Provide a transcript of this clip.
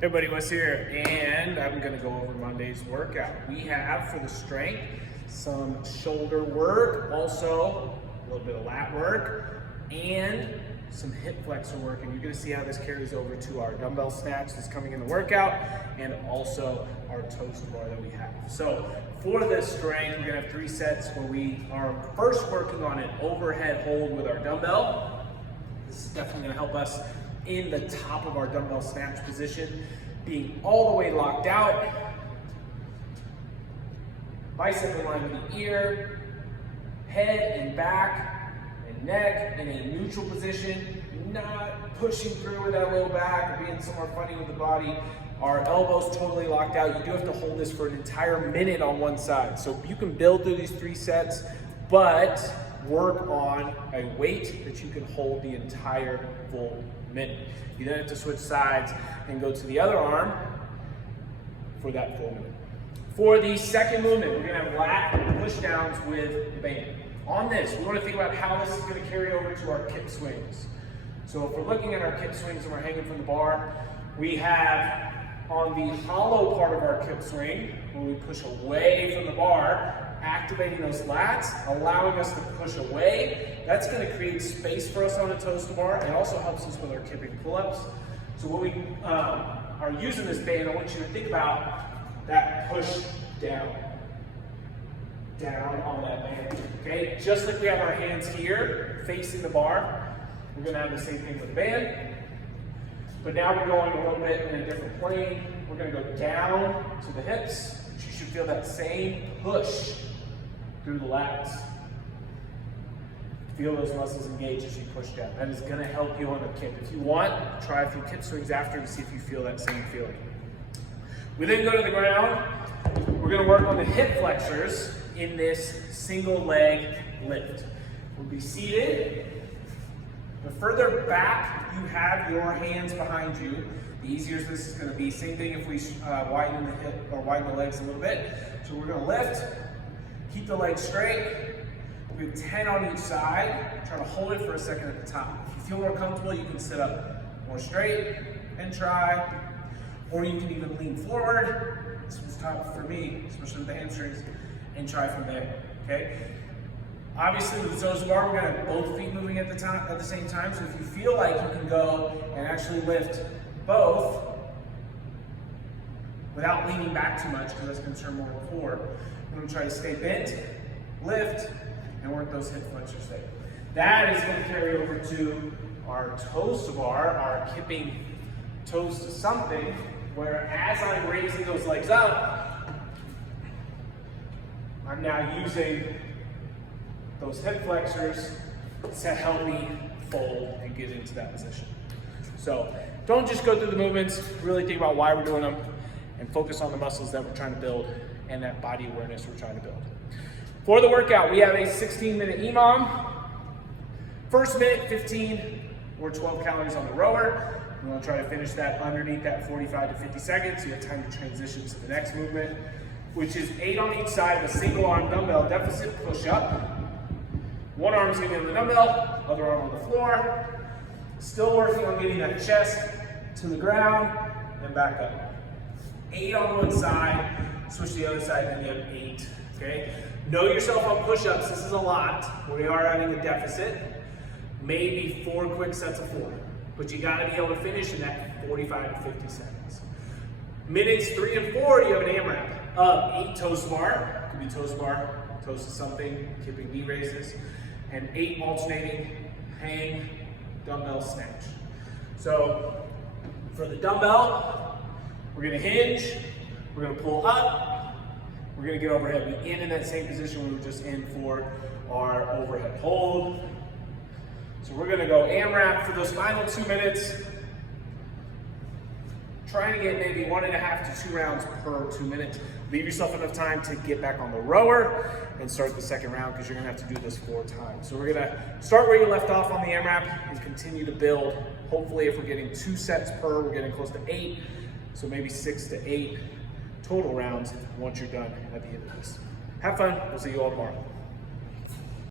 Hey everybody, Wes here, and I'm going to go over Monday's workout. We have, for the strength, some shoulder work, also a little bit of lat work, and some hip flexor work. And you're going to see how this carries over to our dumbbell snatch that's coming in the workout, and also our toast bar that we have. So for this strength, we're going to have 3 sets where we are first working on an overhead hold with our dumbbell. This is definitely going to help us in the top of our dumbbell snatch position, being all the way locked out, bicep in line with the ear, head and back and neck in a neutral position, not pushing through with that low back or being somewhere funny with the body. Our elbows totally locked out. You do have to hold this for an entire minute on one side. So you can build through these 3 sets, but work on a weight that you can hold the entire full minute. You then have to switch sides and go to the other arm for that full minute. For the second movement, we're gonna have lat push downs with the band. On this, we wanna think about how this is gonna carry over to our kip swings. So if we're looking at our kip swings and we're hanging from the bar, we have on the hollow part of our kip swing, when we push away from the bar, activating those lats, allowing us to push away. That's going to create space for us on the toast bar. It also helps us with our kipping pull-ups. So when we are using this band, I want you to think about that push down on that band. Okay, just like we have our hands here facing the bar, we're going to have the same thing with the band. But now we're going a little bit in a different plane. We're going to go down to the hips. But you should feel that same push through the lats. Feel those muscles engage as you push down. That is going to help you on the kip. If you want, try a few kip swings after to see if you feel that same feeling. We then go to the ground. We're going to work on the hip flexors in this single leg lift. We'll be seated. The further back you have your hands behind you, the easier this is going to be. Same thing if we widen the hip or widen the legs a little bit. So we're going to lift, keep the legs straight. We have 10 on each side. Try to hold it for a second at the top. If you feel more comfortable, you can sit up more straight and try, or you can even lean forward. This was tough for me, especially with the hamstrings, and try from there. Okay. Obviously, with the toes bar, we're going to have both feet moving at the same time. So if you feel like you can go and actually lift both without leaning back too much, because that's going to turn more core, we're going to try to stay bent, lift, and work those hip flexors there. That is going to carry over to our toes to bar, our kipping toes to something, where as I'm raising those legs up, I'm now using those hip flexors to help me fold and get into that position. So don't just go through the movements, really think about why we're doing them and focus on the muscles that we're trying to build and that body awareness we're trying to build. For the workout, we have a 16-minute EMOM. First minute, 15 or 12 calories on the rower. We want to try to finish that underneath that 45 to 50 seconds. So you have time to transition to the next movement, which is 8 on each side of a single arm dumbbell deficit push up. One arm is going to be on the dumbbell, other arm on the floor. Still working on getting that chest to the ground and back up. 8 on one side, switch to the other side, and then you have 8. Okay? Know yourself on push-ups. This is a lot. We are adding a deficit. Maybe 4 quick sets of 4. But you got to be able to finish in that 45 to 50 seconds. Minutes 3 and 4, you have an AMRAP. 8 toes bar. Could be toes bar, toes to something, kipping knee raises. And 8 alternating hang dumbbell snatch. So for the dumbbell, we're going to hinge, we're going to pull up, we're going to get overhead. We end in that same position we were just in for our overhead hold. So we're going to go AMRAP for those final 2 minutes. Trying to get maybe 1.5 to 2 rounds per 2 minutes. Leave yourself enough time to get back on the rower and start the second round, because you're going to have to do this 4 times. So we're going to start where you left off on the AMRAP and continue to build. Hopefully, if we're getting 2 sets per, we're getting close to 8. So maybe 6 to 8 total rounds once you're done at the end of this. Have fun. We'll see you all tomorrow.